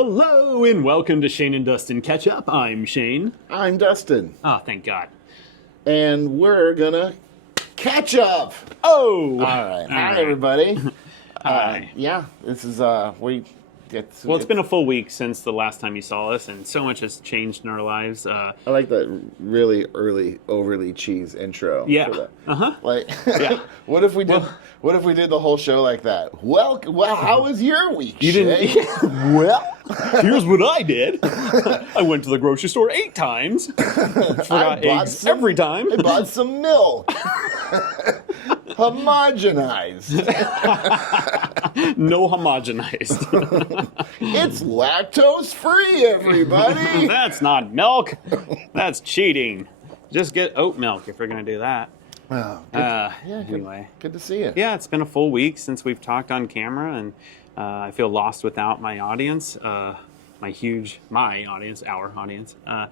Hello and welcome to Shane and Dustin Ketchup. I'm Shane. I'm Dustin. Oh, thank God. And we're gonna catch up. Oh! All right. Hi, everybody. Hi. Yeah, this is, Well, it's been a full week since the last time you saw us, and so much has changed in our lives. I like that really early, overly cheese intro. Yeah. Uh-huh. Like, Yeah. What if we did the whole show like that? Well, how was your week, You Shay? didn't. Well, here's what I did. I went to the grocery store 8 times. Forgot eggs every time. I bought some milk. Homogenized. No homogenized. It's lactose free, everybody. That's not milk. That's cheating. Just get oat milk if you're going to do that. Oh, Anyway. Good to see you. Yeah, it's been a full week since we've talked on camera, and I feel lost without my audience. Our audience.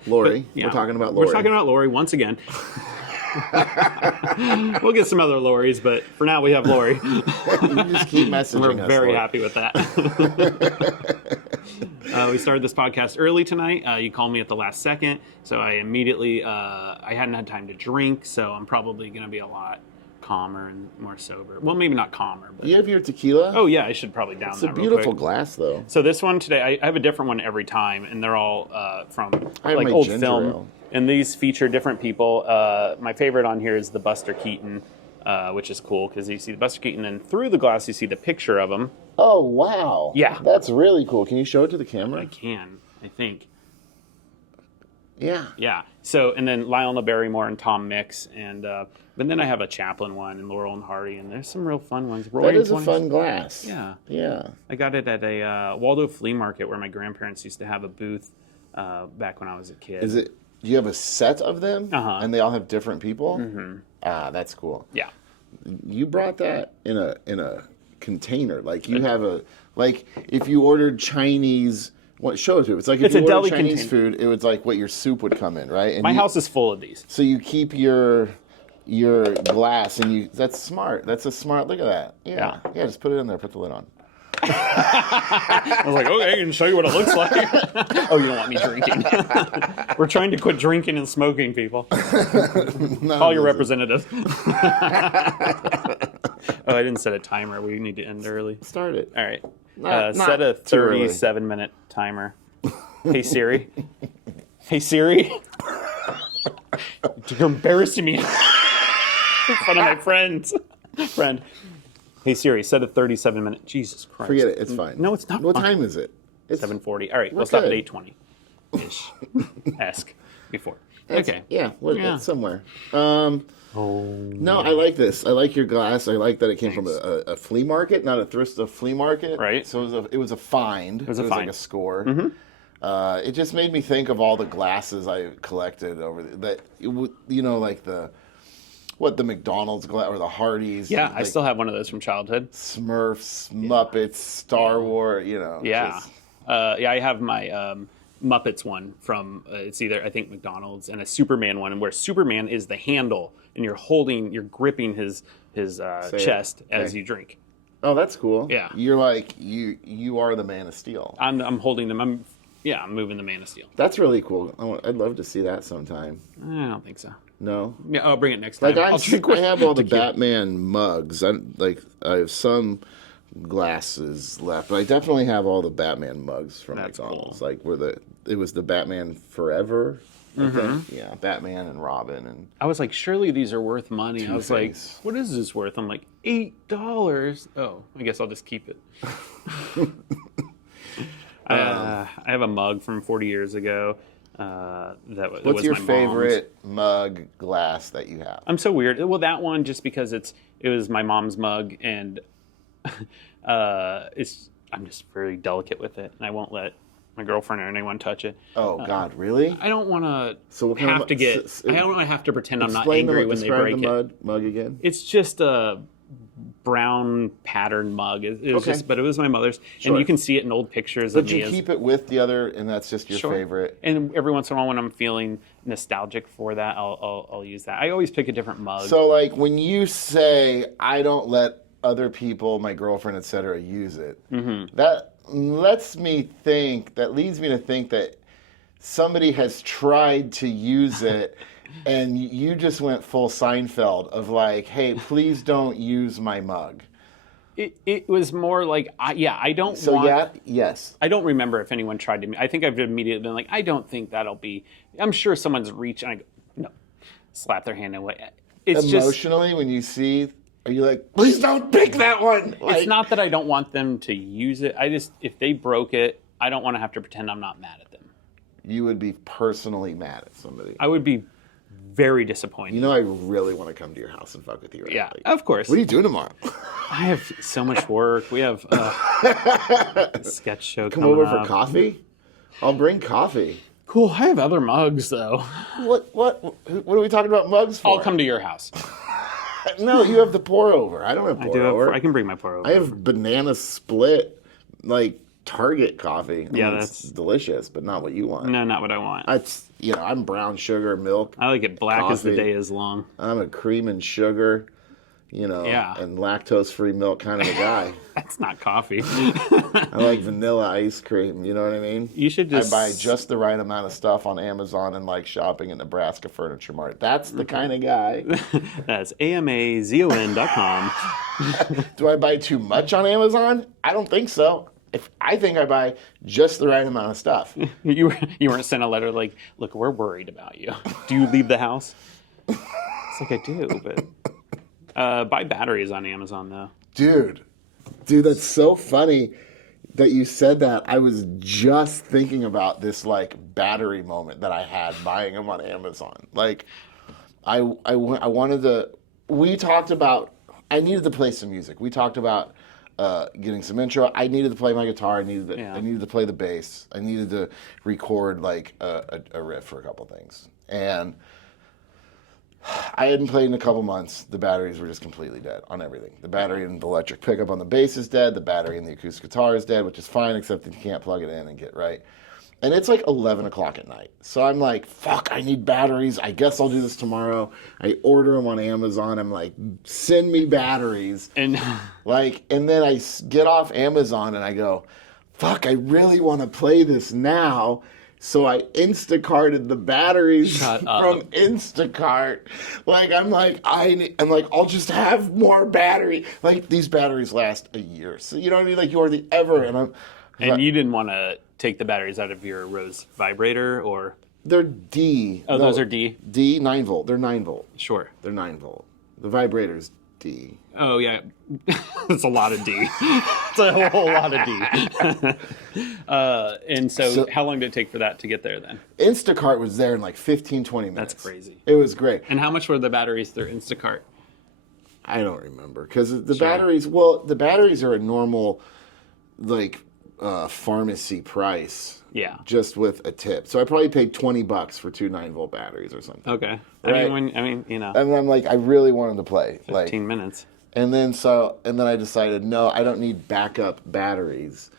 Lori. Yeah, We're talking about Lori. We're talking about Lori once again. We'll get some other Loris, but for now we have Lori. You just keep messaging We're us. very Lori. happy with that. We started this podcast early tonight. You called me at the last second, so I immediately, I hadn't had time to drink, so I'm probably going to be a lot calmer and more sober. Well, maybe not calmer, but... You have your tequila? Oh, yeah, I should probably down It's that a real beautiful quick. glass, though. So this one today, I have a different one every time, and they're all from I have like my old ginger film. ale. And these feature different people. My favorite on here is the Buster Keaton, which is cool because you see the Buster Keaton, and through the glass you see the picture of him. Oh, wow. Yeah. That's really cool. Can you show it to the camera? I can, I think. Yeah. Yeah. So, and then Lionel Barrymore and Tom Mix, and then I have a Chaplin one and Laurel and Hardy, and there's some real fun ones. Roy That and is a 20s. fun glass. Yeah. Yeah. I got it at a Waldo flea market where my grandparents used to have a booth back when I was a kid. Is it? Do you have a set of them? Uh-huh. And they all have different people? Mm-hmm. Ah, that's cool. Yeah. You brought that in a container. Like you have if you ordered Chinese. What show it to? It's like if It's a you deli ordered Chinese container. food, it was like what your soup would come in, right? And My house is full of these. So you keep your glass, and that's smart. That's a smart. Look at that. Yeah. Just put it in there. Put the lid on. I was like, okay, I can show you what it looks like. Oh, you don't want me drinking. We're trying to quit drinking and smoking, people. Call your representative. Oh, I didn't set a timer. We need to end early. Start it. All right. Not Set a too early. 37-minute timer. Hey, Siri. Hey, Siri. You're embarrassing me in front of my friends. Friend. Hey, Siri, set a 37-minute. Jesus Christ. Forget it. It's fine. No, it's not. What fine. time is it? It's 7:40. All right, We're we'll stop at good. 8:20-ish. Ask before. It's- Okay. Yeah. Yeah. It's somewhere. No, I like this. I like your glass. I like that it came from a flea market, not a thrift, a flea market. Right. So it was a find. It was a like find. a score. Mm-hmm. It just made me think of all the glasses I collected over like the McDonald's glass or the Hardee's. Yeah, like I still have one of those from childhood. Smurfs, Muppets, Star Wars. Yeah. just- I have my Muppets one from, it's either, I think, McDonald's, and a Superman one, and where Superman is the handle, and you're gripping his chest as Okay. you drink. Oh, that's cool. Yeah. You're like you are the Man of Steel. I'm holding them. I'm moving the Man of Steel. That's really cool. I'd love to see that sometime. I don't think so. No. Yeah, I'll bring it next time. Like I'll drink I have all the tequila. Batman mugs. I have some glasses left, but I definitely have all the Batman mugs from That's McDonald's. cool. Like it was the Batman Forever. I Mm-hmm. think. Yeah, Batman and Robin and I was like, surely these are worth money. I was like, Two-Face. what is this worth? I'm like, $8. Oh, I guess I'll just keep it. I have a mug from 40 years ago. That was what's your my mom's. favorite mug glass that you have? I'm so weird. Well, that one just because it was my mom's mug, and I'm just very delicate with it, and I won't let my girlfriend or anyone touch it. Oh God, really? I don't want to So what kind of have to mu- get. s- I don't want to have to pretend I'm not Explain angry when they describe break the it. mug again. It's just a brown patterned mug. It was Okay. but it was my mother's, Sure. and you can see it in old pictures But of me. you keep it with the other, and that's just your Sure. favorite. And every once in a while, when I'm feeling nostalgic for that, I'll use that. I always pick a different mug. So, like, when you say, I don't let other people, my girlfriend, etc., use it, Mm-hmm. that leads me to think that somebody has tried to use it and you just went full Seinfeld of like, hey, please don't use my mug. It was more like, I don't So want... yeah, yes. I don't remember if anyone tried to... I think I've immediately been like, I don't think that'll be... I'm sure someone's reached, and I go, no. Slap their hand away. It's Emotionally, when you see... Are you like, please don't pick that one? Like, it's not that I don't want them to use it. I just, if they broke it, I don't want to have to pretend I'm not mad at them. You would be personally mad at somebody. I would be very disappointed. You know, I really want to come to your house and fuck with you. Right? Yeah, Like, of course. What are you doing tomorrow? I have so much work. We have a sketch show Come coming over up. for coffee? I'll bring coffee. Cool. I have other mugs, though. What are we talking about mugs for? I'll come to your house. No, you have the pour over. I don't have pour over. I can bring my pour over. I have banana split, like Target coffee. I Yeah, mean, that's it's delicious, but not what you want. No, not what I want. I'm brown sugar, milk. I like it black as the coffee. day is long. I'm a cream and sugar, Yeah. and lactose-free milk kind of a guy. That's not coffee. I like vanilla ice cream. You know what I mean? You should just... I buy just the right amount of stuff on Amazon and like shopping at Nebraska Furniture Mart. That's the kind of guy. That's amazon.com. Do I buy too much on Amazon? I don't think so. I think I buy just the right amount of stuff. You weren't sent a letter like, look, we're worried about you. Do you leave the house? It's like, I do, but buy batteries on Amazon, though. Dude, that's so funny that you said that. I was just thinking about this like battery moment that I had buying them on Amazon. Like, I wanted to. We talked about. I needed to play some music. We talked about getting some intro. I needed to play my guitar. I needed to play the bass. I needed to record like a riff for a couple things. And I hadn't played in a couple months. The batteries were just completely dead on everything. The battery in the electric pickup on the bass is dead. The battery in the acoustic guitar is dead, which is fine, except that you can't plug it in and get right. And it's like 11 o'clock at night. So I'm like, fuck, I need batteries. I guess I'll do this tomorrow. I order them on Amazon. I'm like, send me batteries. And then I get off Amazon and I go, fuck, I really want to play this now. So I Instacarted the batteries from Instacart. I'm like, I'll just have more battery. Like, these batteries last a year. So, you know what I mean? Like, you are the ever. And you didn't want to take the batteries out of your Rose vibrator, or? They're D. Oh, those are D? D, 9 volt. They're 9 volt. Sure. They're 9 volt. The vibrator's D. Oh, yeah. It's a lot of D. It's a whole lot of D. And so how long did it take for that to get there then? Instacart was there in like 15, 20 minutes. That's crazy. It was great. And how much were the batteries through Instacart? I don't remember. Because the batteries are a normal, like, pharmacy price. Yeah. Just with a tip. So I probably paid $20 for 2 9-volt batteries or something. Okay. Right? You know. And I'm like, I really wanted to play. 15 minutes. And then I decided, no, I don't need backup batteries.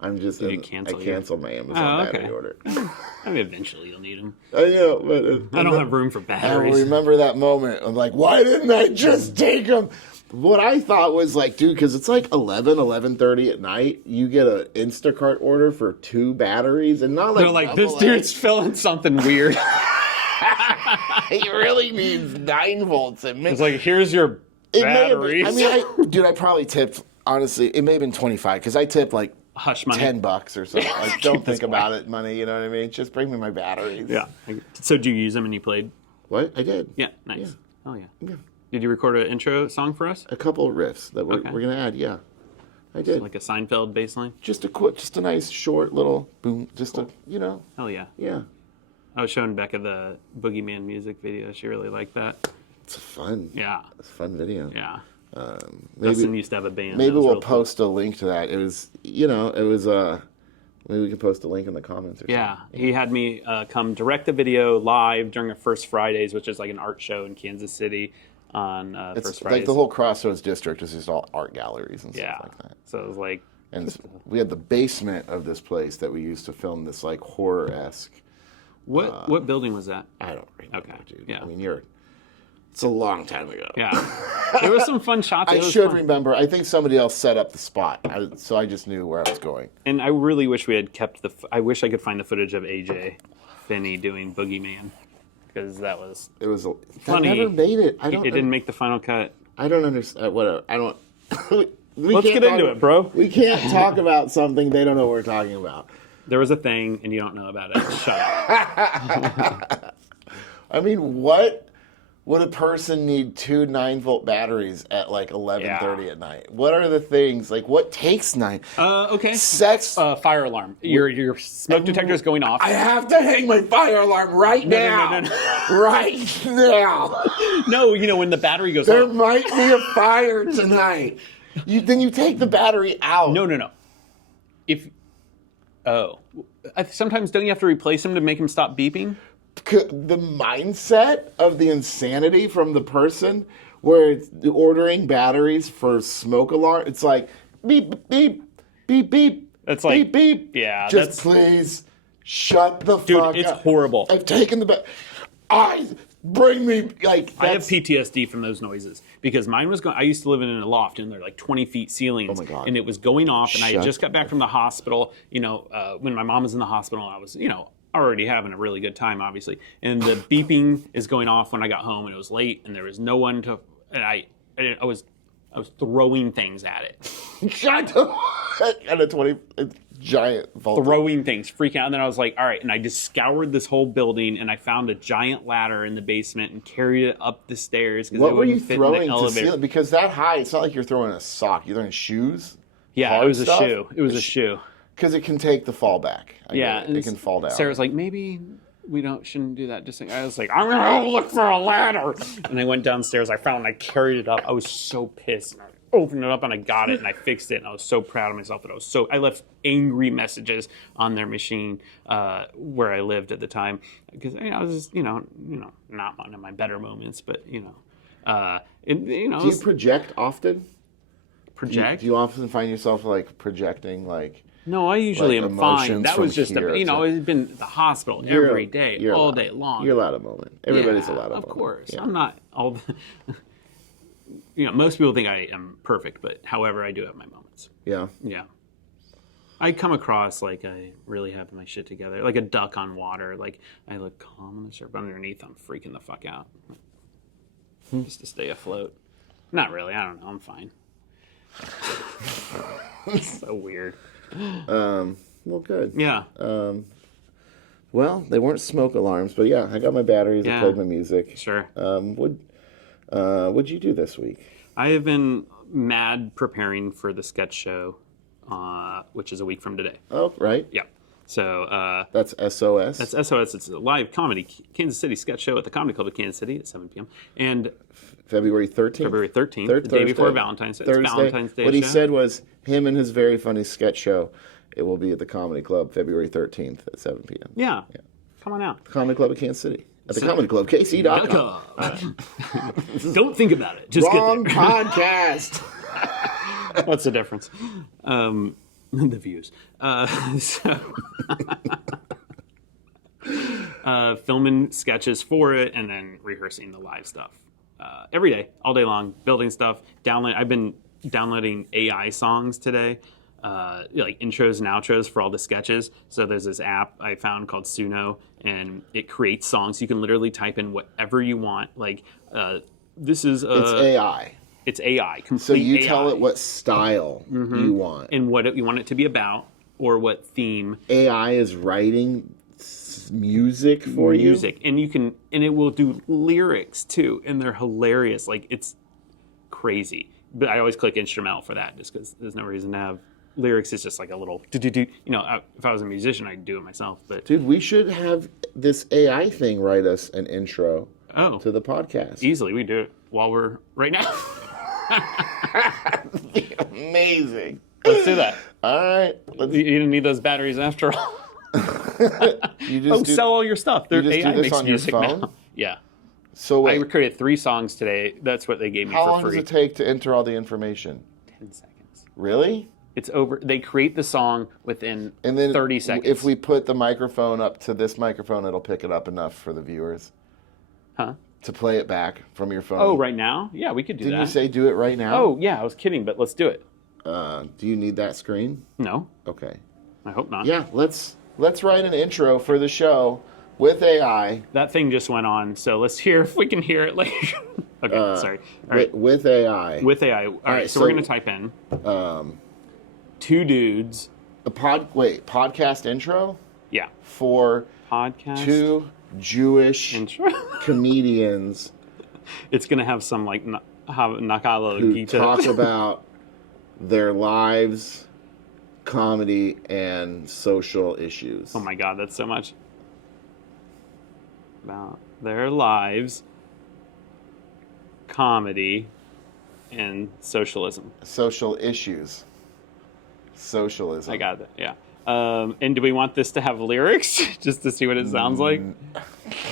I'm just I canceled my Amazon battery order. I mean, eventually you'll need them. I know, but I don't have room for batteries. I remember that moment. I'm like, why didn't I just take them? What I thought was like, dude, because it's like 11:30 at night. You get an Instacart order for 2 batteries, and not like they're like, this dude's filling something weird. He really needs 9 volts. It's like, here's your batteries. I probably tipped. Honestly, it may have been 25 because I tipped like hush money, $10 or something. Like, don't think about it, money. You know what I mean? Just bring me my batteries. Yeah. So, do you use them and you played? What I did? Yeah. Nice. Yeah. Oh yeah. Yeah. Did you record an intro song for us? A couple of riffs that we're gonna add. Yeah, I did. So like a Seinfeld bass line? Just a nice short little boom. Hell yeah. Yeah. I was showing Becca the Boogeyman music video. She really liked that. It's fun. Yeah. It's a fun video. Yeah. Maybe, Dustin used to have a band. Maybe we'll post a link to that. Maybe we can post a link in the comments or something. Yeah. He had me come direct the video live during the First Fridays, which is like an art show in Kansas City on First Fridays. Like the whole Crossroads district is just all art galleries and stuff like that. So it was like... And we had the basement of this place that we used to film this like horror-esque... What building was that? I don't remember, dude. Yeah. I mean, it's a long time ago. Yeah. There was some fun shots. I should remember. I think somebody else set up the spot, so I just knew where I was going. And I really wish we had kept I wish I could find the footage of AJ Finney doing Boogeyman, because that was funny. I never made it. It didn't make the final cut. I don't understand. Whatever. I don't. Let's get into it, bro. We can't talk about something they don't know what we're talking about. There was a thing, and you don't know about it. Shut up. I mean, what would a person need 2 9-volt batteries at like 11:30 at night? What are the things, like, what takes 9? Okay. Sex. Fire alarm. Your smoke detector is going off. I have to hang my fire alarm right now. No. Right now. No, when the battery goes There off. might be a fire tonight. Then you take the battery out. No. Sometimes don't you have to replace them to make them stop beeping? The mindset of the insanity from the person where it's ordering batteries for smoke alarm, it's like beep beep beep beep. That's like beep beep. Yeah, just please shut the fuck up. Dude, it's horrible. I've taken the bring me like. I have PTSD from those noises because mine was going. I used to live in a loft and they're like 20 feet ceilings. Oh my God. And it was going off, and I had just got back from the hospital. When my mom was in the hospital, I was already having a really good time, obviously. And the beeping is going off when I got home, and it was late, and there was no one to. And I was throwing things at it. Shut up! At a 20 giant vault. Throwing things, freaking out. And then I was like, all right. And I just scoured this whole building, and I found a giant ladder in the basement and carried it up the stairs. What were you throwing to ceiling? Because that high, it's not like you're throwing a sock. You're throwing shoes. Yeah, it was a shoe. It was a shoe. Because it can take the fall back. It can fall down. Sarah's like, maybe we shouldn't do that. I was like, I'm gonna go look for a ladder. And I went downstairs. I found it. I carried it up. I was so pissed. And I opened it up and I got it and I fixed it. And I was so proud of myself that I left angry messages on their machine where I lived at the time, because I was just not one of my better moments, but Do you project often? Project? Do you often find yourself like projecting like? No, I usually am fine. That was just it's been at the hospital every day, all day long. You're allowed a moment. Everybody's allowed a moment. Of course. Yeah. I'm not all most people think I am perfect, but however, I do have my moments. Yeah. Yeah. I come across like I really have my shit together, like a duck on water. Like I look calm on the surface, but underneath I'm freaking the fuck out. Just to stay afloat. Not really. I don't know. I'm fine. So weird. Well, good. Yeah. Well, they weren't smoke alarms, but yeah, I got my batteries. Yeah. I played my music. Sure. What'd you do this week? I have been mad preparing for the sketch show, which is a week from today. Oh, right. Yeah. So that's SOS. That's SOS. It's a live comedy Kansas City sketch show at the Comedy Club of Kansas City at 7 p.m. And February 13th. February 13th, the day before Valentine's Day. Thursday. It's Valentine's Day. What he said was him and his very funny sketch show. It will be at the Comedy Club February 13th at 7 p.m. Yeah. Come on out. The Comedy Club of Kansas City. At the Comedy Club, KC.com. Right. Don't think about it. Just Wrong get there. podcast. What's the difference? The views. Filming sketches for it and then rehearsing the live stuff every day, all day long, building stuff. I've been downloading AI songs today, like intros and outros for all the sketches. So there's this app I found called Suno, and it creates songs. You can literally type in whatever you want. Like this is it's AI. It's AI. Complete so you AI. Tell it what style you want and what you want it to be about, or what theme. AI is writing music for you, and it will do lyrics too, and they're hilarious. Like, it's crazy. But I always click instrumental for that, just because there's no reason to have lyrics. It's just like a little do. If I was a musician, I'd do it myself. But dude, we should have this AI thing write us an intro to the podcast. Easily, we do it while we're right now. Amazing. Let's do that. All right. You didn't need those batteries after all. Sell all your stuff. You just AI do this makes on your music phone? now. Yeah. So wait, I created 3 songs today. That's what they gave me for free. How long does it take to enter all the information? 10 seconds. Really? It's over. They create the song within 30 seconds. If we put the microphone up to this microphone, it'll pick it up enough for the viewers. Huh? to play it back from your phone? Oh, right now? Yeah, we could do Didn't that. you say do it right now? Oh, yeah, I was kidding, but let's do it. Do you need that screen? No, Okay. I hope not. Yeah, let's write an intro for the show with AI. That thing just went on, so let's hear if we can hear it later. Okay, sorry. All right. With AI. With AI. All right, so we're going to type in two dudes. Podcast intro Yeah. for Podcast two Jewish intro. comedians It's going to have some like Nakala who Gita. talk about their lives, comedy, and social issues. Oh my God, that's so much. About their lives, comedy, and socialism. Social issues. Socialism. I got it, yeah. And do we want this to have lyrics just to see what it sounds like?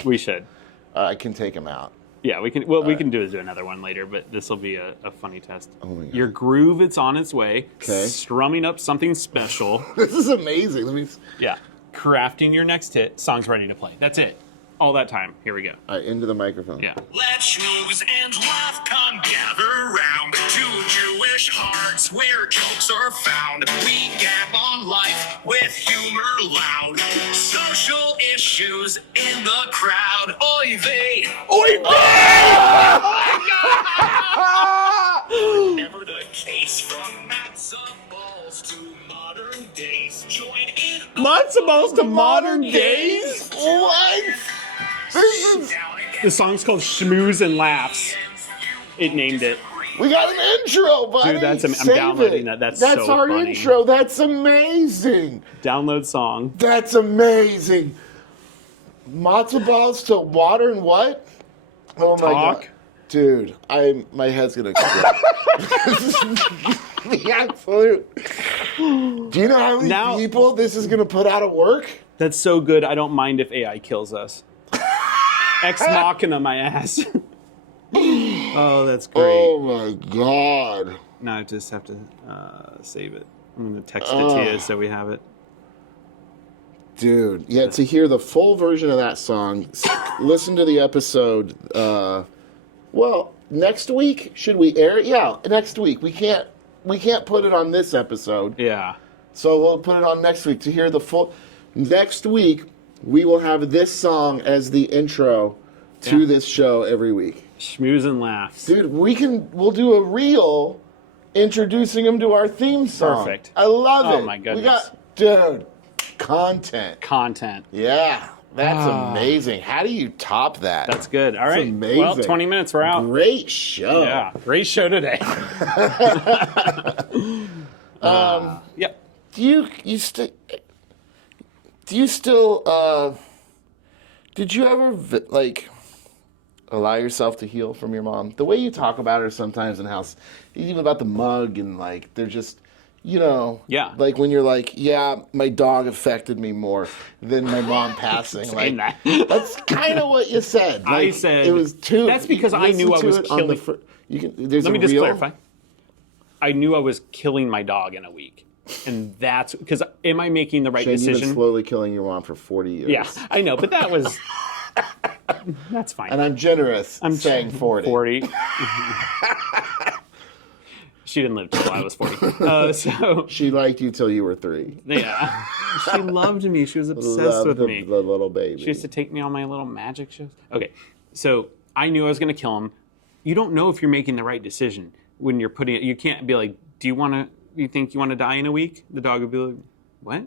We should. I can take them out. Yeah, we can. What we can do is do another one later, but this will be a funny test. Oh my God. Your groove, it's on its way. Okay. Strumming up something special. This is amazing. Let me. Yeah. Crafting your next hit. Song's ready to play. That's it. All that time. Here we go. All right, into the microphone. Yeah. Let schmooze and laugh come gather round. Two Jewish hearts where jokes are found. We gab on life with humor loud. Social issues in the crowd. Oy vey. Oy Never the case from matzo balls to modern days. Join in. Matzo balls to modern days? What? This is. The song's called Schmooze and Laughs. It named it. We got an intro, buddy. Dude, I'm Save downloading it. that. That's That's so our funny. intro. That's amazing. Download song. That's amazing. Matzo balls to water and what? Oh my Talk. God, dude! My head's gonna explode. This is the absolute. Do you know how many Now- people this is gonna put out of work? That's so good. I don't mind if AI kills us. Ex Machina my ass. Oh, that's great. Oh my God! Now I just have to save it. I'm going to text it to you so we have it. Dude, yeah, to hear the full version of that song, listen to the episode. Well, next week should we air it? Yeah, next week. We can't put it on this episode, Yeah. so we'll put it on next week to hear the full. Next week we will have this song as the intro to this show every week. Schmooze and Laughs. Dude, we'll do a reel introducing him to our theme song. Perfect. I love it. Oh my goodness. We got, dude, content. Content. Yeah, that's amazing. How do you top that? That's good. All right. amazing. Well, 20 minutes, we're out. Great show. Yeah. Great show today. Yep. Did you ever like allow yourself to heal from your mom? The way you talk about her sometimes in house, even about the mug and like they're just, Yeah. like when you're like, yeah, my dog affected me more than my mom passing. Saying Like that. that's kind of what you said. I Like, said it was too. that's because I knew I was killing. There's Let me a just reel? clarify. I knew I was killing my dog in a week. And that's because am I making the right Shane, you've been decision? slowly killing your mom for 40 years. Yeah, I know, but that was that's fine. And I'm generous. I'm saying 40. 40. She didn't live till I was 40. So She liked you till you were 3. yeah, she loved me. She was obsessed Loved with me. the little baby. She used to take me on my little magic shows. Okay, so I knew I was going to kill him. You don't know if you're making the right decision when you're putting it. You can't be like, you think you want to die in a week? The dog would be like, what?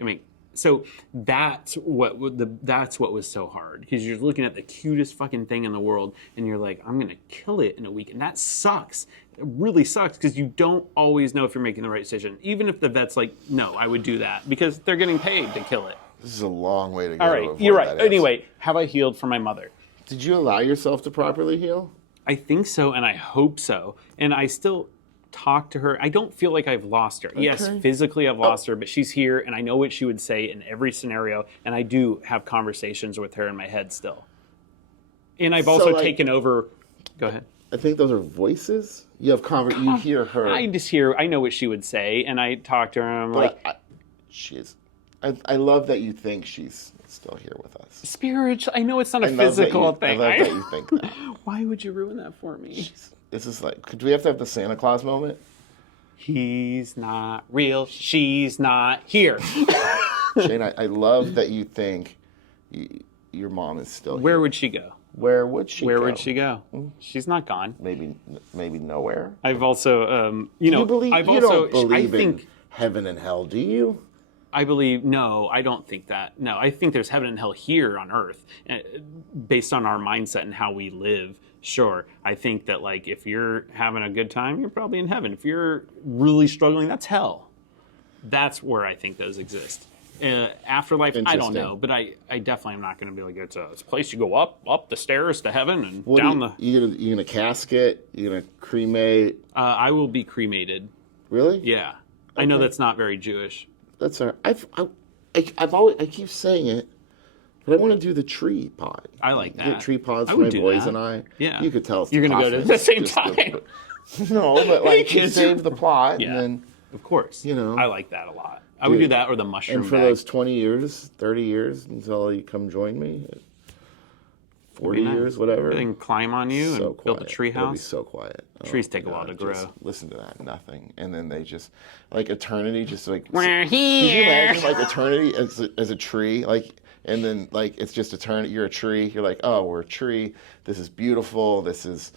I mean, so that's what was so hard because you're looking at the cutest fucking thing in the world and you're like, I'm going to kill it in a week. And that sucks. It really sucks because you don't always know if you're making the right decision. Even if the vet's like, no, I would do that because they're getting paid to kill it. This is a long way to go. All to right, avoid you're right. that answer. Anyway, have I healed from my mother? Did you allow yourself to properly heal? I think so, and I hope so. And I still talk to her. I don't feel like I've lost her. Yes, physically I've lost her, but she's here, and I know what she would say in every scenario, and I do have conversations with her in my head still. And I've also taken over... Go ahead. I think those are voices. You have you hear her. I know what she would say, and I talk to her, and I'm like... she is I love that you think she's still here with us. Spiritual. I know it's not a I love that physical you- thing. I love that you think that. Why would you ruin that for me? This is like, do we have to have the Santa Claus moment? He's not real. She's not here. Shane, I love that you think your mom is still here. Where would she go? Where would she Where go? would she go? She's not gone. Maybe nowhere. I've also, You don't believe I in think heaven and hell, do you? I believe, no, I don't think that. No, I think there's heaven and hell here on earth based on our mindset and how we live. Sure. I think that, like, if you're having a good time, you're probably in heaven. If you're really struggling, that's hell. That's where I think those exist. Afterlife, I don't know, but I definitely am not going to be like, it's a place you go up the stairs to heaven and down you gonna casket? You gonna cremate? I will be cremated. Really? Yeah. I know that's not very Jewish. That's all right. I've always, I keep saying it, but I want to do the tree pod. I like that. Get tree pods I for would my do boys that. and I. Yeah. You could tell us. You're going to go to the same time. No, but like you Kids. save the plot Yeah. and then. Of course. You know. I like that a lot. I would do that or the mushroom And for bag. those 20 years, 30 years until you come join me, 40 years, whatever. They can climb on you So and build a quiet. tree It'll be house. so quiet. Trees take a while to just grow. Listen to that, nothing, and then they just like eternity, just like. We're Can you here. imagine like eternity as a tree, like, and then like it's just eternity. You're a tree. You're like, oh, we're a tree. This is beautiful. This is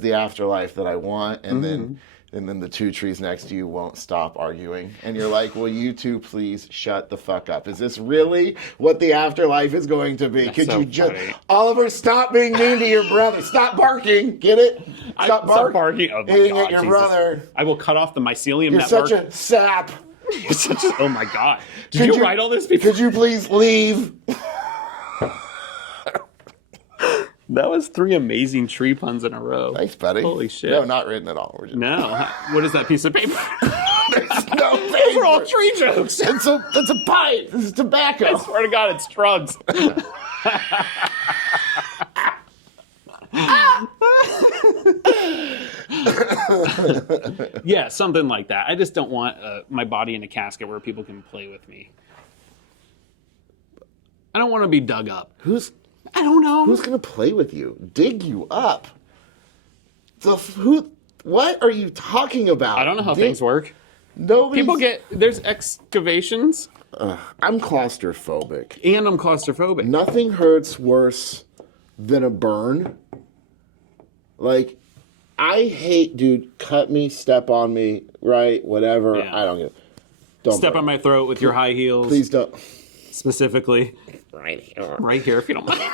the afterlife that I want, and then. And then the two trees next to you won't stop arguing. And you're like, will you two please shut the fuck up? Is this really what the afterlife is going to be? Could so you just, funny. Oliver, stop being mean to your brother. Stop barking. Get it? Stop barking. Oh my Hitting God, at your Jesus. brother. I will cut off the mycelium You're network. such a sap. You're such a... Oh my God. Did Could you write all this before? Could you please leave? That was 3 amazing tree puns in a row. Thanks, buddy. Holy shit. No, not written at all. We're just, No. What is that piece of paper? There's no Those are all paper. tree jokes. That's a pipe. This is tobacco. I swear to God, it's drugs. Yeah, something like that. I just don't want my body in a casket where people can play with me. I don't want to be dug up. I don't know. Who's gonna play with you? Dig you up? What are you talking about? I don't know how things work. Nobody's... There's excavations, I'm claustrophobic. and I'm claustrophobic. Nothing hurts worse than a burn. Like, I hate, dude, cut me, step on me, right? Whatever. Yeah. I don't give. Don't Step burn. on my throat with your high heels. Please don't. Specifically. Right here. Right here, if you don't mind.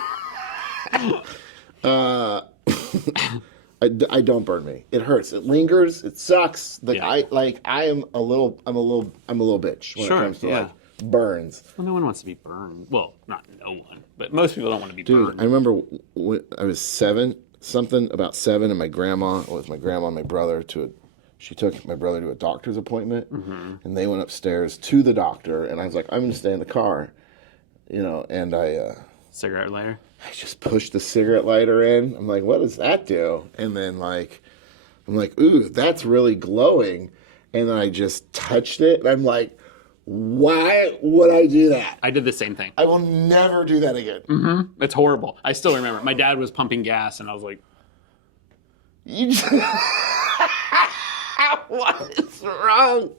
I don't burn me. It hurts. It lingers. It sucks. Like Yeah. I'm a little bitch when Sure, it comes to yeah. like burns. Well, no one wants to be burned. Well, not no one, but most people don't want to be Dude, burned. I remember when I was 7, and my grandma and my brother she took my brother to a doctor's appointment, and they went upstairs to the doctor, and I was like, I'm going to stay in the car, and I Cigarette lighter. just pushed the cigarette lighter in. I'm like, what does that do? And then I'm like, ooh, that's really glowing, and then I just touched it, and I'm like, why would I do that? I did the same thing. I will never do that again. It's horrible. I still remember. My dad was pumping gas, and I was like, You just... What is wrong?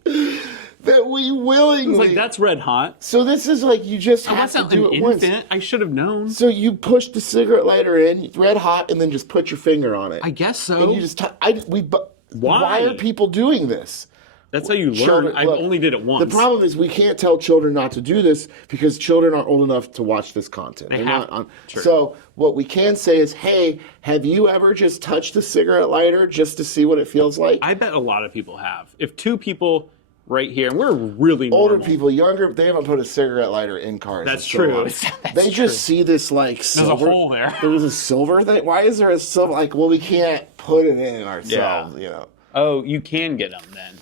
That we willingly... like, that's red hot. So this is like you just I have to wasn't do an it once. infant. I should have known. So you push the cigarette lighter in, red hot, and then just put your finger on it. I guess so. And you just... Why? Why are people doing this? That's how you learn. Children- I look, only did it once. The problem is we can't tell children not to do this because children aren't old enough to watch this content. They're have- not on. True. So what we can say is, hey, have you ever just touched a cigarette lighter just to see what it feels like? I bet a lot of people have. If 2 people right here, and we're really Older normal. people, younger, they haven't put a cigarette lighter in cars. That's in so true. long. That's They just see this like silver. There's a hole there. There was a silver thing. Why is there a silver? Like, well, we can't put it in ourselves. Yeah. Oh, you can get them then.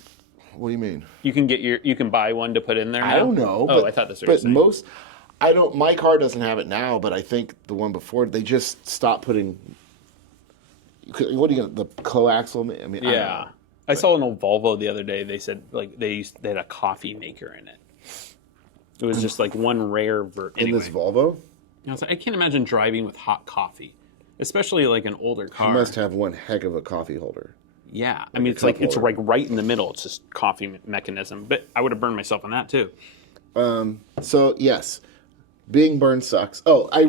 What do you mean? You can buy one to put in there now? I don't know. Oh, but, I thought this was But I don't. My car doesn't have it now, but I think the one before they just stopped putting. What are you gonna the coaxial? I mean, I don't Yeah. know. I saw an old Volvo the other day. They said like they had a coffee maker in it. It was just like one rare In anyway. this Volvo? I was like, I can't imagine driving with hot coffee, especially like an older car. You must have one heck of a coffee holder. Yeah, I mean, it's cup like it's holder. like right in the middle. It's just coffee mechanism. But I would have burned myself on that too. So yes, being burned sucks. Oh, I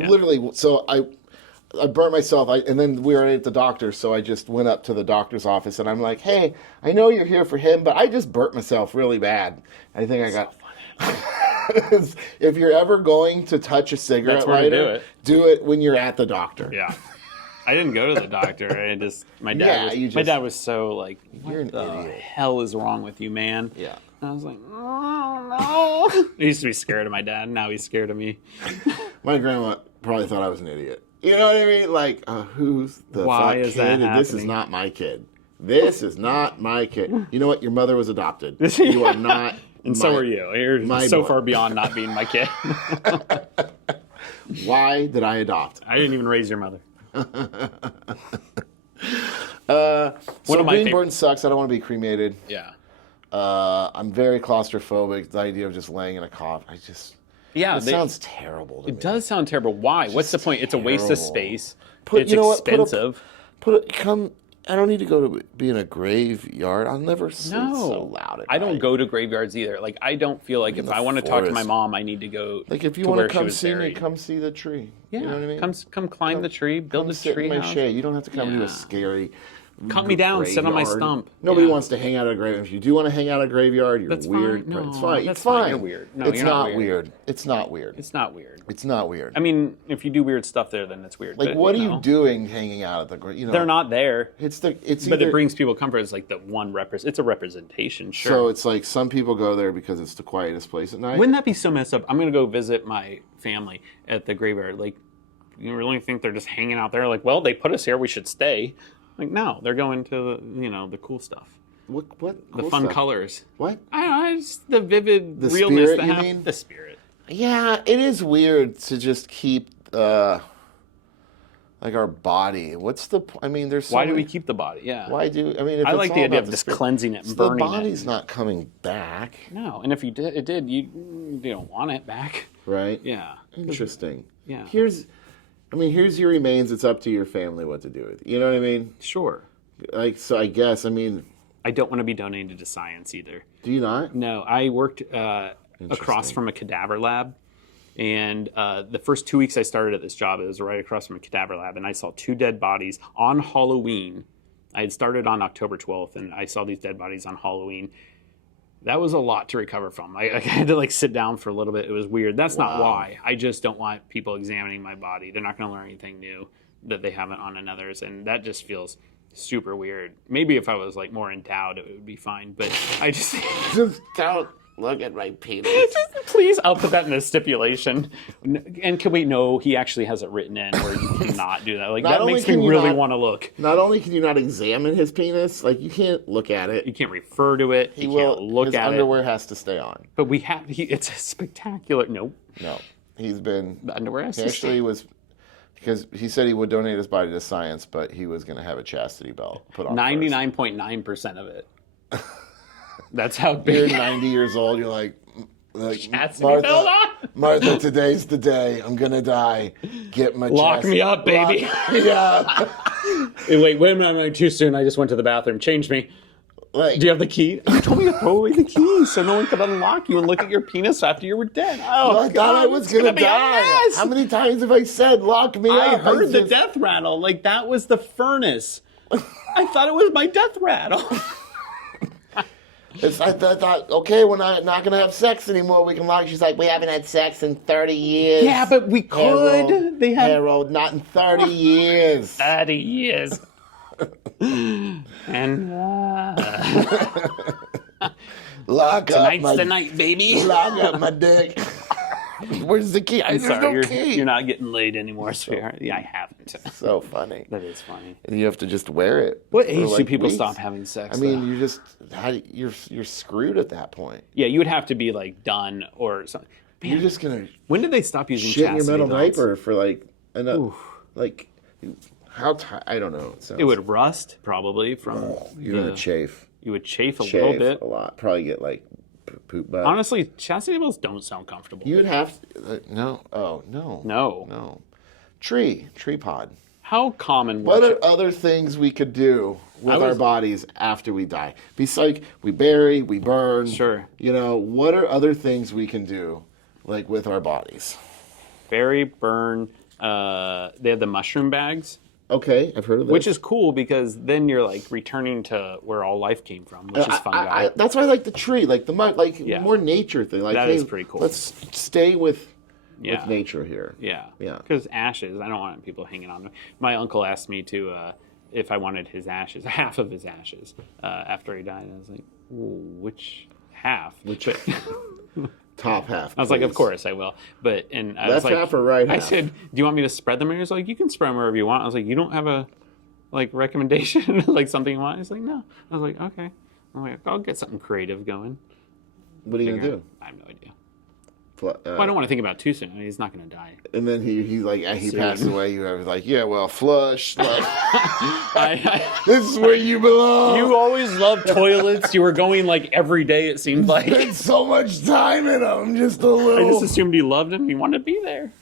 burnt myself, and then we were at the doctor, so I just went up to the doctor's office, and I'm like, hey, I know you're here for him, but I just burnt myself really bad. I think I got... If you're ever going to touch a cigarette That's where to lighter, do it when you're at the doctor. Yeah. I didn't go to the doctor. My dad was so like, You're an what the idiot. hell is wrong with you, man? Yeah. And I was like, oh, no. I used to be scared of my dad. Now he's scared of me. My grandma probably thought I was an idiot. You know what I mean? Like, who's the Why fuck is kid? that This is happening? not my kid. This is not my kid. You know what? Your mother was adopted. You are not. And so are you. You're my so boy. far beyond not being my kid. Why did I adopt? I didn't even raise your mother. So of my being favorite- burned sucks. I don't want to be cremated. Yeah. I'm very claustrophobic. The idea of just laying in a coffin, Yeah. it sounds terrible to me. It does sound terrible. Why? What's the point? It's a waste of terrible. space. You know what? Expensive. I don't need to go to be in a graveyard. I'll never sleep so loud at I don't night. go to graveyards either. Like, I don't feel like if the I want to talk to my forest. mom, I need to go. Like, if you to want where to she come was see me, buried. come see the tree. Yeah, You know what I mean? come climb the tree, build Come a sit tree in my house. shade. You don't have to come to Yeah. a scary Cut me down, sit on my graveyard. stump. Nobody Yeah. wants to hang out at a graveyard. If you do want to hang out at a graveyard, you're That's weird. fine. No, it's fine. that's It's fine. fine. You're weird. No, it's you're not not weird. It's not weird. It's not weird. It's not weird. I mean, if you do weird stuff there, then it's weird. Like, but, what are know, you doing hanging out at the grave? You know, They're not there. It's But either, it brings people comfort. It's like the one it's a representation, sure. So it's like some people go there because it's the quietest place at night. Wouldn't that be so messed up? I'm going to go visit my family at the graveyard. Like, you really think they're just hanging out there? Like, well, they put us here, we should stay. Like, no, they're going to the cool stuff, What the cool fun stuff. colors. What? I don't know, just the vivid The realness. spirit, you mean? The spirit. Yeah, it is weird to just keep like our body. What's the? I mean, there's. So Why do we many- keep the body? Yeah. Why do? I mean, if I it's like all the idea about of the just spirit- cleansing it and So burning the body's it. not coming back, No, and if you did, you don't want it back. right? Yeah. Interesting. Yeah. Here's your remains. It's up to your family what to do with it. You know what I mean? Sure. Like, so I guess. I mean, I don't want to be donated to science either. do you not? No, I worked across from a cadaver lab. And the first 2 weeks I started at this job, it was right across from a cadaver lab. And I saw 2 dead bodies on Halloween. I had started on October 12th, and I saw these dead bodies on Halloween. That was a lot to recover from. I had to sit down for a little bit. It was weird. That's not why. I just don't want people examining my body. They're not going to learn anything new that they haven't on another's. And that just feels super weird. Maybe if I was more endowed, it would be fine. But I just... Just don't look at my penis. Please, I'll put that in a stipulation. And can we know he actually has it written in where you cannot do that? Not That only makes me can you really not- want to look. Not only can you not examine his penis, you can't look at it. You can't refer to it. He You will. can't look his at underwear has to stay on. it. But we have. It's a spectacular. No, No, he's been. the underwear has He to actually stay. was, because he said he would donate his body to science, but he was going to have a chastity belt put on. 99.9% of it. That's how First. You're big. 90 years old. You're like Chastity belt Martha. on? Martha, today's the day. I'm gonna die. Get my Lock me up, baby. Yeah. Hey, wait a minute, I'm too soon. I just went to the bathroom. Change me. Do you have the key? You told me to throw away the key so no one could unlock you and look at your penis after you were dead. Oh, I thought I was gonna be a die. mess. How many times have I said lock me I up? heard the just- death rattle. That was the furnace. I thought it was my death rattle. I thought, okay, we're not going to have sex anymore. We can lock. She's like, we haven't had sex in 30 years. Yeah, but we could. Harold, They had Harold, not in 30 years. 30 years. And Lock tonight's up the my night, baby. lock up my dick. Where's the key? I'm There's sorry, no key. you're not getting laid anymore, sweetheart. Yeah, I haven't. So funny. That is funny. And you have to just wear it. What for, age do people weeks. stop having sex? I mean, though? you just you're screwed at that point. Yeah, you would have to be done or something. Man, You're just gonna when did they stop using shit in your chastity metal belts? diaper for how I don't know. It would rust probably from. You're gonna chafe. You would chafe a little bit. a lot. Probably get poop butt. Honestly, chastity belts don't sound comfortable. You would have no. Oh no. No. Tree pod. How common What was are other things we could do with our was- bodies after we die? Besides, we bury, we burn. Sure. You know, what are other things we can do, like with our bodies? bury, burn? They have the mushroom bags. Okay, I've heard of this. Which is cool because then you're like returning to where all life came from, which is fungi. that's why I like the tree, like the mud, like more nature thing. Like, that is pretty cool. Let's stay with nature here. Yeah. Yeah. Because ashes, I don't want people hanging on them. My uncle asked me to, if I wanted his ashes, half of his ashes, after he died. And I was like, ooh, which half? Top half. I was like, of course I will. But and I Left was like, half or right half? I said, do you want me to spread them? And he was like, you can spread them wherever you want. I was like, you don't have a recommendation, like something you want? He's like, no. I was like, okay. I'm like, I'll get something creative going. What are you gonna do? I have no idea. Well, I don't want to think about it too soon. I mean, he's not going to die. And then he passed away. You were like, yeah, well, flush. Like, this is where you belong. You always loved toilets. You were going like every day. It seemed like. Spent so much time in them. Just a little. I just assumed he loved him. He wanted to be there.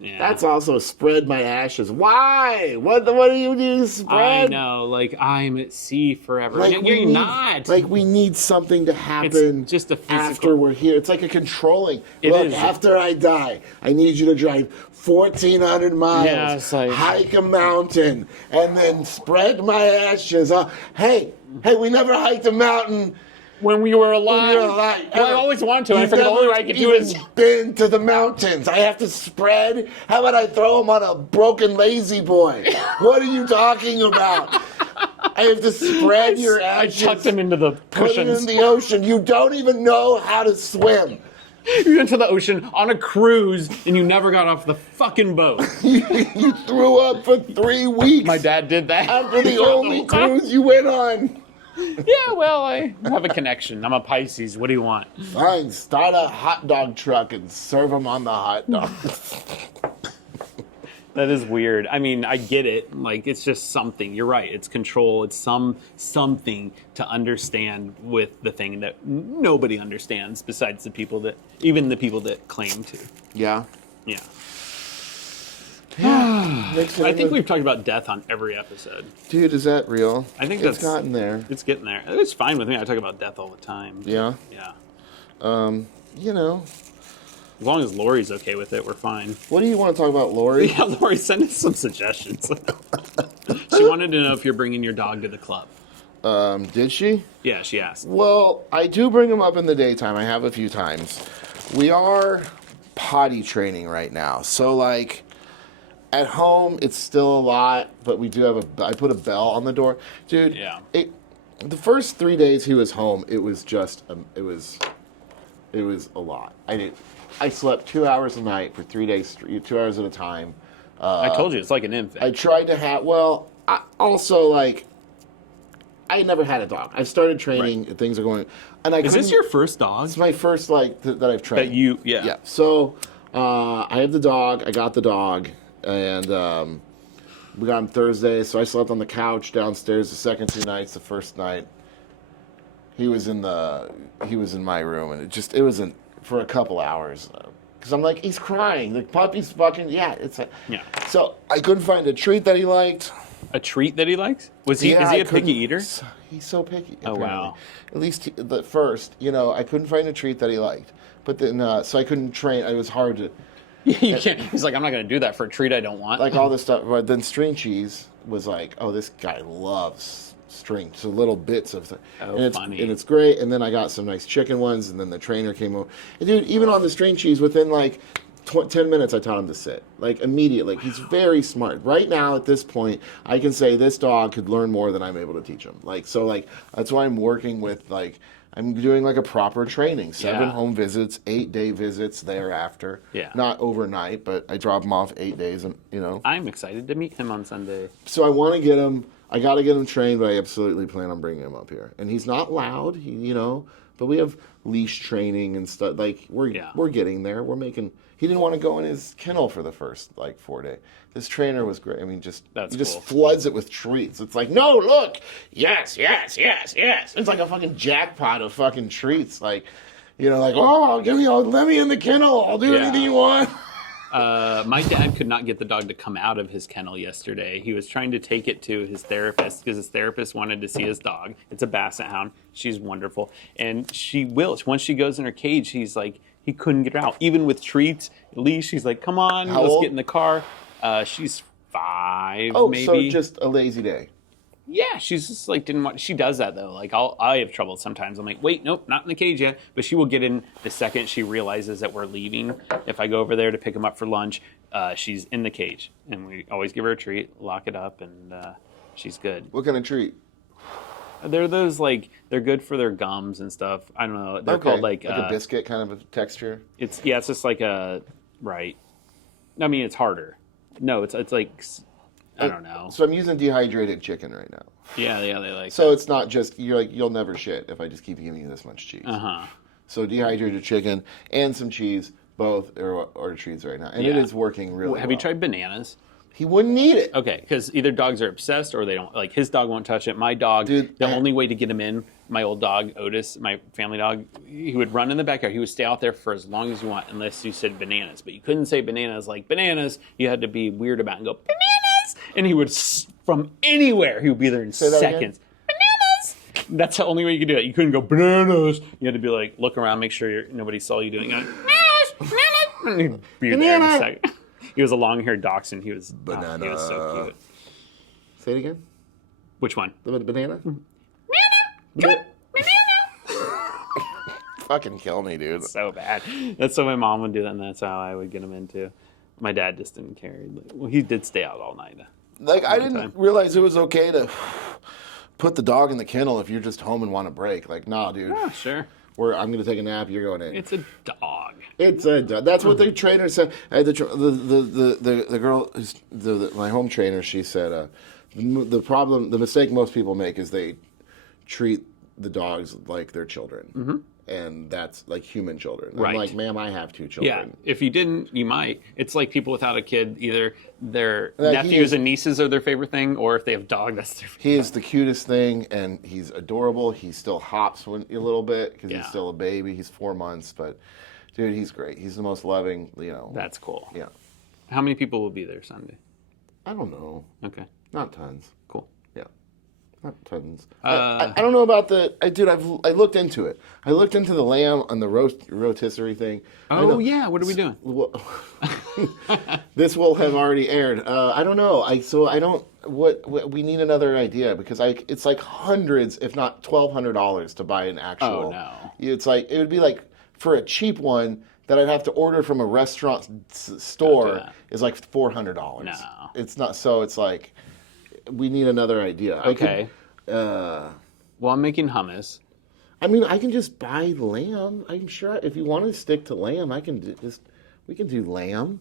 Yeah. That's also spread my ashes. Why? What do you do to spread? I know. Like, I'm at sea forever. Like, You're not. Like, we need something to happen It's just a physical. after we're here. It's like a controlling. It Look, is. after I die, I need you to drive 1,400 miles, Yeah, it's like- hike a mountain, and then spread my ashes. Hey, we never hiked a mountain. When we were alive. You're alive. Well, I always wanted to. And I figured the only way I could do it is. Been to the mountains. I have to spread. How about I throw them on a broken lazy boy? What are you talking about? I have to spread your I ashes. chucked him into the Put it cushions. in the ocean. You don't even know how to swim. You went to the ocean on a cruise and you never got off the fucking boat. You threw up for 3 weeks. My dad did that. After the only cruise you went on. Yeah, well, I have a connection. I'm a Pisces. What do you want? Fine, start a hot dog truck and serve them on the hot dogs. That is weird. I mean, I get it. Like, it's just something. You're right. It's control. It's something to understand with the thing that nobody understands besides the people that claim to. Yeah. Yeah. Makes it I think we've talked about death on every episode. Dude, is that real? I think it's that's gotten there. It's getting there. It's fine with me. I talk about death all the time. Yeah. Yeah. You know. As long as Lori's okay with it, we're fine. What do you want to talk about, Lori? Yeah, Lori, send us some suggestions. She wanted to know if you're bringing your dog to the club. Did she? Yeah, she asked. Well, I do bring him up in the daytime. I have a few times. We are potty training right now. So, like, at home, it's still a lot, but we do have I put a bell on the door. Dude, Yeah. The first 3 days he was home, it was just, it was a lot. I slept 2 hours a night for 3 days, 2 hours at a time. I told you, it's like an infant. I tried to have, I never had a dog. I started training, and things are going, and Is this your first dog? It's my first, that I've trained. Yeah. So, I have the dog, I got the dog, and we got him Thursday, so I slept on the couch downstairs the second 2 nights. The first night, he was in my room, and it wasn't for a couple hours. Because I'm like, he's crying. The puppy's fucking, yeah. So I couldn't find a treat that he liked. A treat that he likes? Is he a picky eater? He's so picky. Oh, apparently. wow. At least the first, I couldn't find a treat that he liked. But then, so I couldn't train. It was hard to, You can't. He's like, I'm not going to do that for a treat I don't want. like all this stuff. But then string cheese was like, oh, this guy loves string, so little bits of, Funny. And it's great. And then I got some nice chicken ones, and then the trainer came over. And dude, even on the string cheese, within like 10 minutes, I taught him to sit. Like immediately. He's very smart. Right now, at this point, I can say this dog could learn more than I'm able to teach him. That's why I'm working with I'm doing like a proper training. 7 home visits, 8-day visits thereafter. Yeah. Not overnight, but I drop him off 8 days, and I'm excited to meet him on Sunday. So I want to get him. I got to get him trained, but I absolutely plan on bringing him up here. And he's not loud, but we have leash training and stuff. Like we're getting there. We're making. He didn't want to go in his kennel for the first 4 days. This trainer was great. I mean, just floods it with treats. It's like, no, look, yes. It's like a fucking jackpot of fucking treats. Like, like, oh, let me in the kennel. I'll do anything you want. My dad could not get the dog to come out of his kennel yesterday. He was trying to take it to his therapist because his therapist wanted to see his dog. It's a basset hound. She's wonderful. And she will. Once she goes in her cage, he's like, he couldn't get her out. Even with treats, leash, she's like, come on, How let's old? get in the car. She's 5, maybe. So just a lazy day. Yeah, she's just like didn't want. She does that though. Like I have trouble sometimes. I'm like, wait, nope, not in the cage yet. But she will get in the second she realizes that we're leaving. If I go over there to pick him up for lunch, she's in the cage, and we always give her a treat, lock it up, and she's good. What kind of treat? They're those like they're good for their gums and stuff. I don't know. They're called like a biscuit kind of a texture. It's just like a right. I mean, it's harder. No, it's like. I don't know. So I'm using dehydrated chicken right now. Yeah, they like. So it's not just you're like you'll never shit if I just keep giving you this much cheese. So dehydrated chicken and some cheese, both are treats right now, and it is working really. Have you tried bananas? He wouldn't eat it. Okay, because either dogs are obsessed or they don't. Like his dog won't touch it. My dog, Dude, the only way to get him in, my old dog Otis, my family dog, he would run in the backyard. He would stay out there for as long as you want, unless you said bananas. But you couldn't say bananas like bananas. You had to be weird about it and go bananas. And he would, from anywhere, he would be there in seconds. Bananas! That's the only way you could do it. You couldn't go, bananas. You had to be like, look around, make sure nobody saw you doing it. Bananas! Bananas! And he'd be there in a second. He was a long-haired dachshund. He was Banana. He was so cute. Say it again. Which one? The banana? Banana! Fucking kill me, dude. So bad. That's how my mom would do that, and that's how I would get him into. My dad just didn't care. Well, he did stay out all night. Like, I didn't realize it was okay to put the dog in the kennel if you're just home and want to break. Like, nah, dude. Yeah, sure. I'm going to take a nap. You're going in. It's a dog. It's a dog. That's what the trainer said. I had the girl, my home trainer, she said, the mistake most people make is they treat the dogs like they're children. Mm-hmm. And that's like human children. Right. I'm like, ma'am, I have 2 children. Yeah, if you didn't, you might. It's like people without a kid, either their nephews and nieces are their favorite thing, or if they have dog, that's their favorite. He is the cutest thing, and he's adorable. He still hops a little bit because he's still a baby. He's 4 months, but dude, he's great. He's the most loving, That's cool. Yeah. How many people will be there Sunday? I don't know. Okay. Not tons. Cool. Yeah. Not tons. I don't know about I looked into it. I looked into the lamb on the rotisserie thing. Oh, yeah. What are we doing? This will have already aired. I don't know. We need another idea because it's like hundreds, if not $1,200 to buy an actual. Oh, no. It's like, it would be like for a cheap one that I'd have to order from a restaurant store is like $400. No. It's not, so it's like, we need another idea. Okay. Well, I'm making hummus. I mean, I can just buy lamb. I'm sure if you want to stick to lamb, we can do lamb.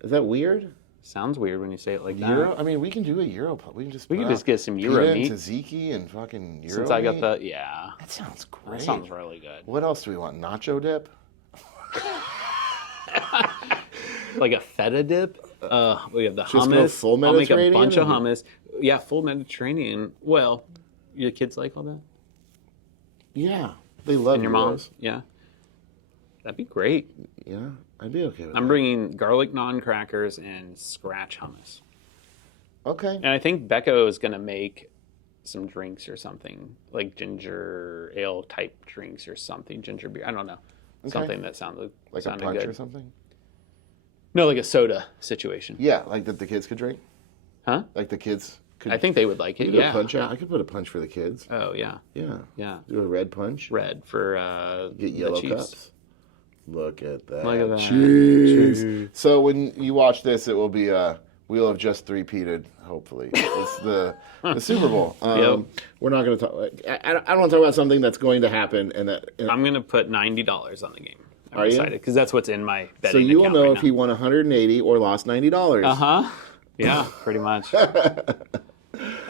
Is that weird? Sounds weird when you say it like Euro? that. I mean, we can do a Euro. We can just get some Euro meat. Tzatziki and fucking Euro Since I got meat. That sounds great. That sounds really good. What else do we want? Nacho dip? Like a feta dip? We have the Just hummus. go full I'll make a Mediterranean bunch of or- hummus. Yeah, full Mediterranean. Well, your kids like all that? Yeah, they love And your Euros. mom? Yeah. That'd be great. Yeah, I'd be okay with I'm that. bringing garlic naan crackers and scratch hummus. Okay. And I think Becco is going to make some drinks or something, like ginger ale type drinks or something, ginger beer. I don't know. Okay. Something that sounded Like a punch good. or something? No, like a soda situation. Yeah, like that the kids could drink? Huh? Like the kids could I think they would like it, do a yeah. punch out. I could put a punch for the kids. Oh, yeah. Yeah. Yeah. Do a red punch. Red for Get the yellow Chiefs. cups. Look at that. Look at that. Cheese. So when you watch this, it will be we'll have just three-peated, hopefully. It's the Super Bowl. Yep. We're not going to talk. I don't want to talk about something that's going to happen. I'm going to put $90 on the game. I'm Are you? excited because that's what's in my betting So you will account know right if he won 180 or lost $90. Uh-huh. Yeah, pretty much.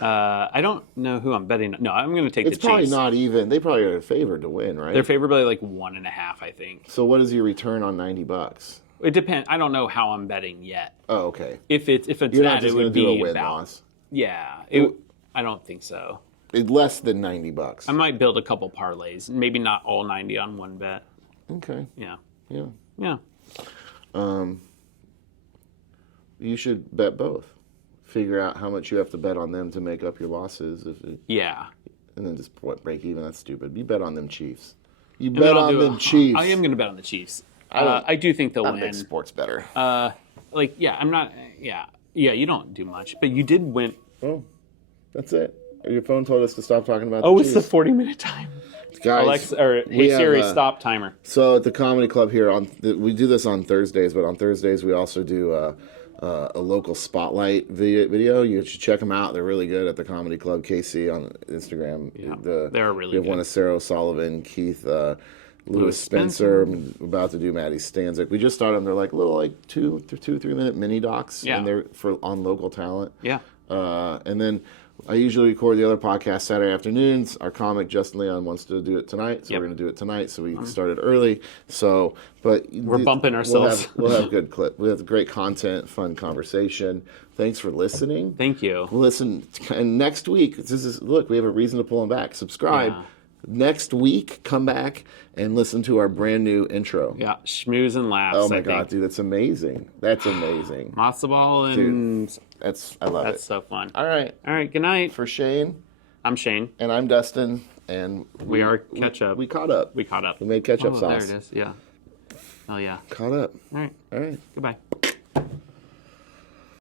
I don't know who I'm betting. No, I'm going to take It's the probably Chiefs. not even. They probably are favored to win, right? They're favored by like 1.5, I think. So what is your return on $90? It depends. I don't know how I'm betting yet. Oh, okay. If it's You're not that, just it going would to do a be win about. loss. Yeah, I don't think so. less than $90. I might build a couple parlays. Maybe not all 90 on one bet. Okay. Yeah. Yeah. Yeah. You should bet both. Figure out how much you have to bet on them to make up your losses. Yeah. And then just break even. That's stupid. You bet on them Chiefs. You And then bet I'll on do them Chiefs. I am going to bet on the Chiefs. don't- I do think they'll I'm a win. big sports better. I'm not. Yeah. You don't do much, but you did win. Oh, that's it. Your phone told us to stop talking about Oh, the it's the Chiefs. 40-minute time. Guys, Alexa, or we hey have, Siri, stop timer. So at the comedy club here, we do this on Thursdays, but on Thursdays we also do a local spotlight video. You should check them out. They're really good at the comedy club. KC on Instagram. Yeah, they're really We have good. one of Sarah O'Sullivan, Keith, Lewis Spencer. I'm about to do Maddie Stanzik. We just started them. They're like little 2 to 3 minute mini docs, Yeah. and they're on local talent. Yeah. And then I usually record the other podcast Saturday afternoons. Our comic Justin Leon wants to do it tonight, so Yep. we're going to do it tonight. So we started early. So, but We're bumping ourselves. We'll have good clip. We have great content, fun conversation. Thanks for listening. Thank you. Listen, and next week, look, we have a reason to pull them back. Subscribe. Yeah. Next week, come back and listen to our brand new intro. Yeah, schmooze and laughs. Oh my I God, think. dude, that's amazing. That's amazing. Matzo ball and I love that's it. so fun. All right, All right, good night. for Shane I'm Shane. and I'm Dustin, and We are Ketchup. We caught up. We caught up. We made ketchup Oh, sauce. there it is. Yeah. Oh yeah. Caught up. All right. All right. Goodbye.